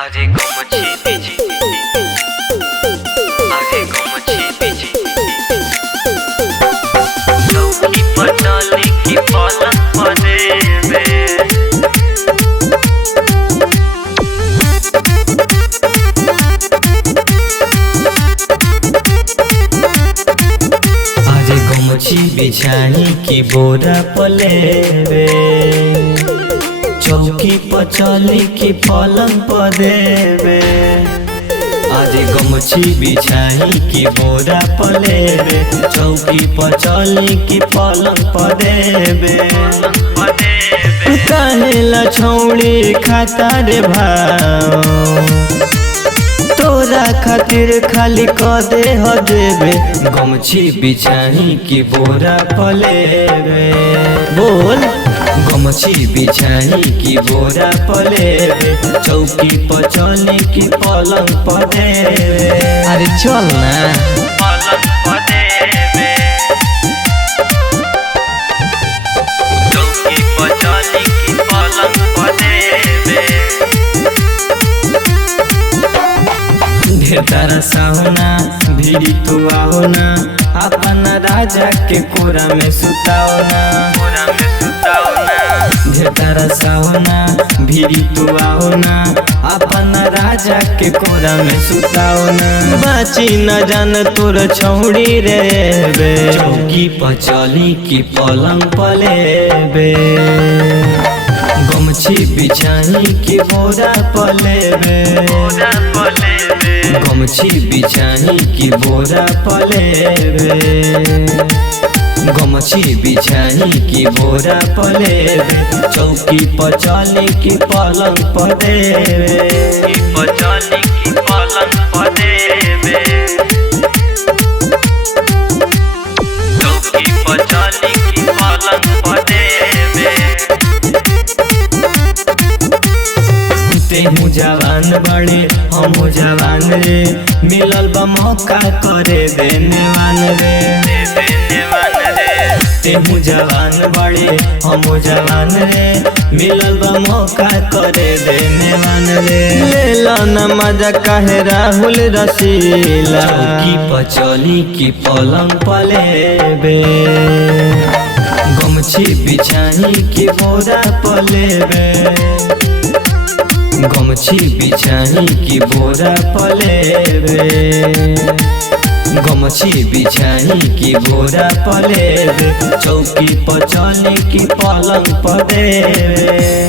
आजे गमछी बिजी आजे गमछी बिजी चौकी पर डाली की पलक पड़ेबे आजे गमछी बिछाई की बोरा पलेबे चौकी पर चली की पलंग पर देवे आज गमछी बिछाई की बोरा पलेबे चौकी पर चली की पलंग पर देवे काहेला छौड़ी खाता रे भाव तोरा खातिर खाली क दे ह देवे गमछी बिछाई की बोरा पलेबे बोल गमछी बिछाई की बोरा पलेबे चौकी पर चली की पलंग पर देवे अरे चल ना पलंग पर देवे चौकी पर चली की पलंग पर देवे ढेर तारा साहोना भिड़ी तू आओ ना अपना राजा के कोरा में सुताओ ना ढेर तारा साहोना भिड़ी तू आओ ना अपना राजा के कोरा में सुताओ ना बाची न जान तोर छौड़ी रे बे चौकी पर चली की पलंग पलेबे गमछी बिछाई की बोरा पलेबे गमछी बिछाई की बोरा पलेबे गमछी बिछाई की बोरा पलेबे चौकी पर चली की पलंग पर देवे चली की पलंग पर देवे चौकी पर चली की पलंग पर देवे तेहू जवान बड़े हमू जवान रे मिलल बा मौका करे देनेवान रे तेहू जवान बड़े हमू जवान रे मिलल बा मौका करे देनेवान रे ले लो न मजा काहे राहुल रसीला चौकी पर चली की पलंग पलेबे गमछी बिछाई की बोरा पलेबे गमछी बिछाई की बोरा पलेबे गमछी बिछाई की बोरा पलेबे चौकी पर चली की पलंग पर देवे।